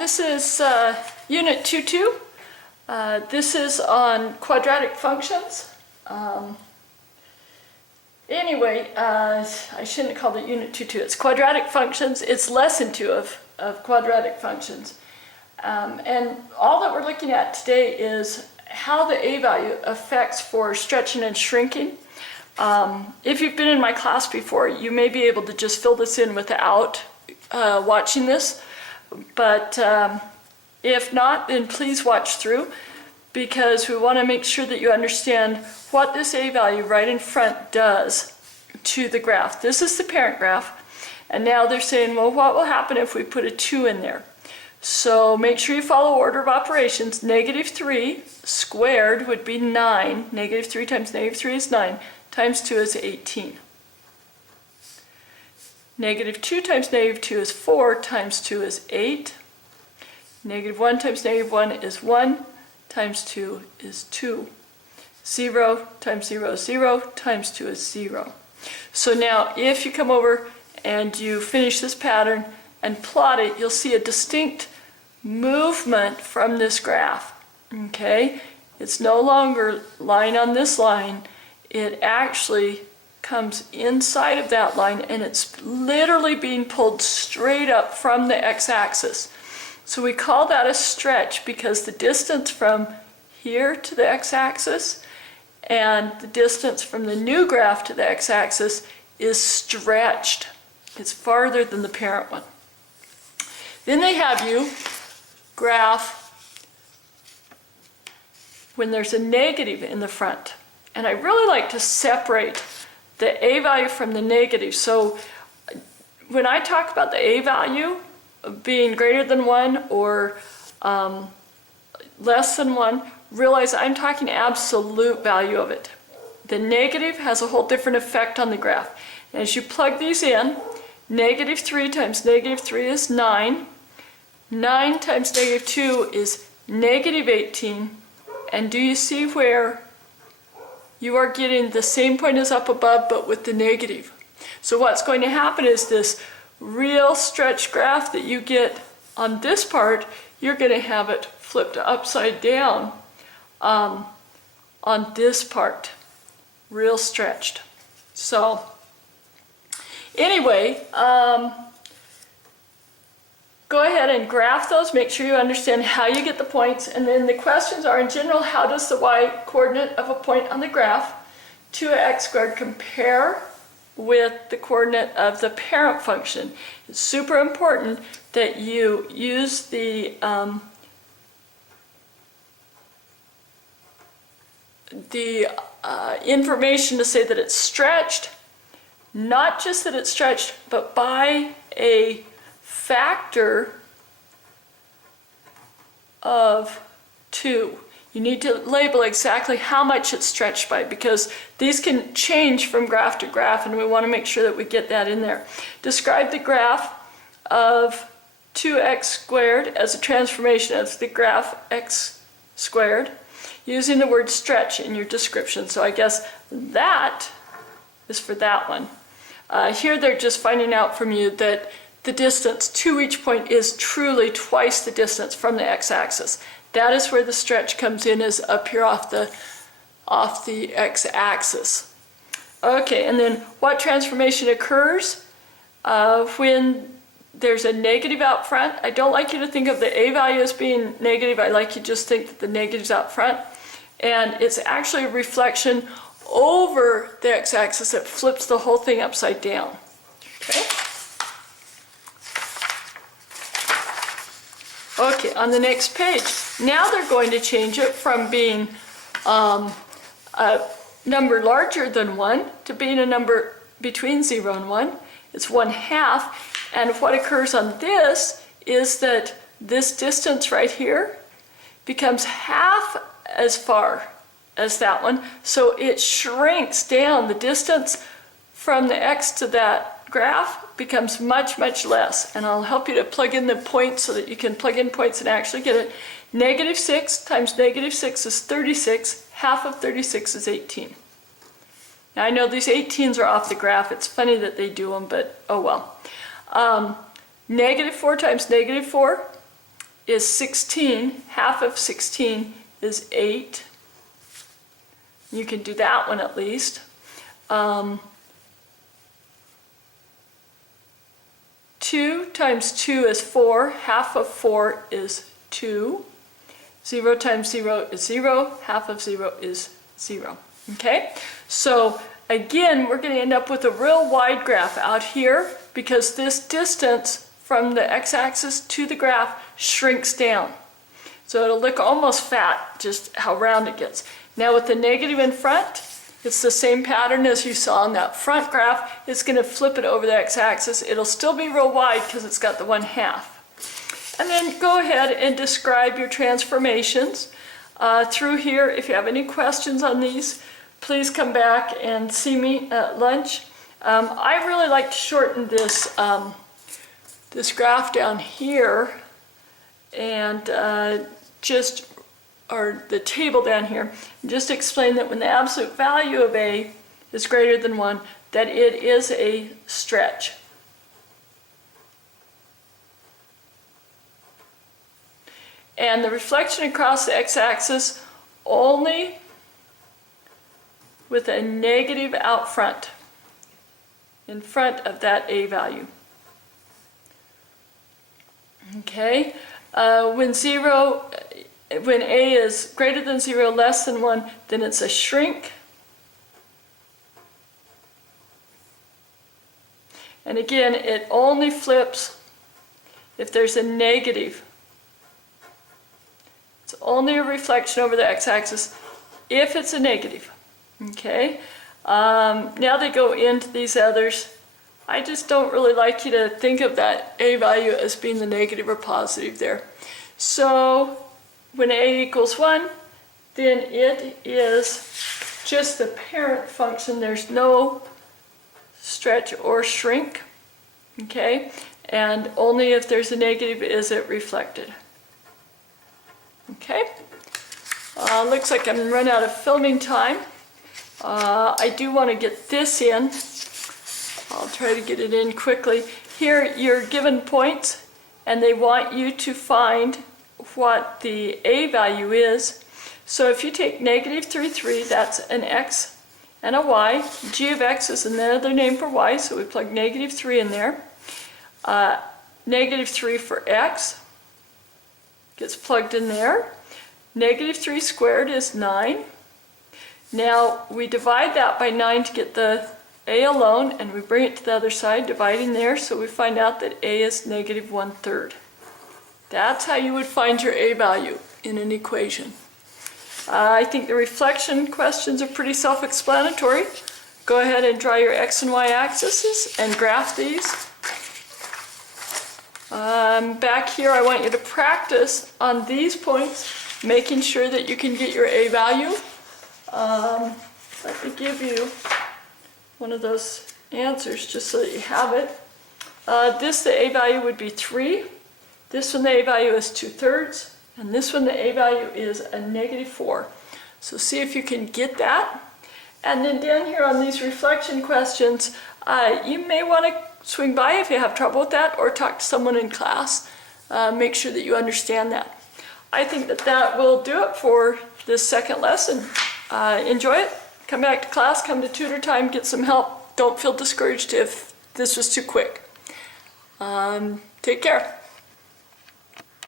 This is Unit 2.2. This is on quadratic functions. I shouldn't have called it Unit 2.2. It's quadratic functions. It's Lesson 2 of quadratic functions. And all that we're looking at today is how the A value affects for stretching and shrinking. If you've been in my class before, you may be able to just fill this in without watching this. But if not, then please watch through, because we want to make sure that you understand what this A value right in front does to the graph. This is the parent graph, and now they're saying, well, what will happen if we put a 2 in there? So make sure you follow order of operations. Negative 3 squared would be 9. Negative 3 times negative 3 is 9. Times 2 is 18. Negative 2 times negative 2 is 4, times 2 is 8. Negative 1 times negative 1 is 1, times 2 is 2. 0 times 0 is 0, times 2 is 0. So now if you come over and you finish this pattern and plot it, you'll see a distinct movement from this graph. Okay? It's no longer lying on this line. It actually comes inside of that line, and it's literally being pulled straight up from the x-axis. So we call that a stretch because the distance from here to the x-axis and the distance from the new graph to the x-axis is stretched. It's farther than the parent one. Then they have you graph when there's a negative in the front. And I really like to separate the A value from the negative. So when I talk about the A value being greater than 1 or less than 1, realize I'm talking absolute value of it. The negative has a whole different effect on the graph. And as you plug these in, negative 3 times negative 3 is 9. 9 times negative 2 is negative 18. And do you see where you are getting the same point as up above, but with the negative? So what's going to happen is this real stretched graph that you get on this part, you're going to have it flipped upside down on this part, real stretched. So anyway, go ahead and graph those. Make sure you understand how you get the points. And then the questions are, in general, how does the y-coordinate of a point on the graph, 2x squared, compare with the coordinate of the parent function? It's super important that you use the information to say that it's stretched, not just that it's stretched, but by a factor of 2. You need to label exactly how much it's stretched by, because these can change from graph to graph, and we want to make sure that we get that in there. Describe the graph of 2x squared as a transformation of the graph x squared, using the word stretch in your description. So I guess that is for that one. Here they're just finding out from you that the distance to each point is truly twice the distance from the x-axis. That is where the stretch comes in, is up here off the x-axis. Okay, and then what transformation occurs when there's a negative out front? I don't like you to think of the A value as being negative. I like you to just think that the negative's out front. And it's actually a reflection over the x-axis that flips the whole thing upside down. Okay? Okay, on the next page, now they're going to change it from being a number larger than 1 to being a number between 0 and 1. It's 1/2, and what occurs on this is that this distance right here becomes half as far as that one, so it shrinks down. The distance from the x to that graph becomes much, much less. And I'll help you to plug in the points so that you can plug in points and actually get it. Negative 6 times negative 6 is 36. Half of 36 is 18. Now I know these 18s are off the graph. It's funny that they do them, but oh well. Negative 4 times negative 4 is 16. Half of 16 is 8. You can do that one at least. 2 times 2 is 4. Half of 4 is 2. 0 times 0 is 0. Half of 0 is 0. Okay? So again, we're going to end up with a real wide graph out here because this distance from the x-axis to the graph shrinks down. So it'll look almost fat, just how round it gets. Now with the negative in front, it's the same pattern as you saw on that front graph. It's going to flip it over the x-axis. It'll still be real wide because it's got the 1/2. And then go ahead and describe your transformations through here. If you have any questions on these, please come back and see me at lunch. I really like to shorten this, this graph down here and or the table down here, just explain that when the absolute value of A is greater than 1, that it is a stretch. And the reflection across the x-axis only with a negative out front, in front of that A value. Okay, when A is greater than 0, less than 1, then it's a shrink. And again, it only flips if there's a negative. It's only a reflection over the x-axis if it's a negative. Okay, now they go into these others. I just don't really like you to think of that A value as being the negative or positive there. So when A equals 1, then it is just the parent function. There's no stretch or shrink, okay? And only if there's a negative is it reflected. Okay? Looks like I'm running out of filming time. I do want to get this in. I'll try to get it in quickly. Here you're given points, and they want you to find what the A value is. So if you take negative 3, that's an x and a y. G of x is another name for y, so we plug negative 3 in there. Negative 3 for x gets plugged in there. Negative 3 squared is 9. Now we divide that by 9 to get the A alone, and we bring it to the other side, dividing there, so we find out that A is negative 1/3. That's how you would find your A value in an equation. I think the reflection questions are pretty self-explanatory. Go ahead and draw your x and y axes and graph these. Back here I want you to practice on these points, making sure that you can get your A value. Let me give you one of those answers just so that you have it. The A value would be 3. This one, the A value is 2/3, and this one, the A value is a negative 4. So see if you can get that. And then down here on these reflection questions, you may want to swing by if you have trouble with that, or talk to someone in class. Make sure that you understand that. I think that that will do it for this second lesson. Enjoy it. Come back to class, come to tutor time, get some help. Don't feel discouraged if this was too quick. Take care.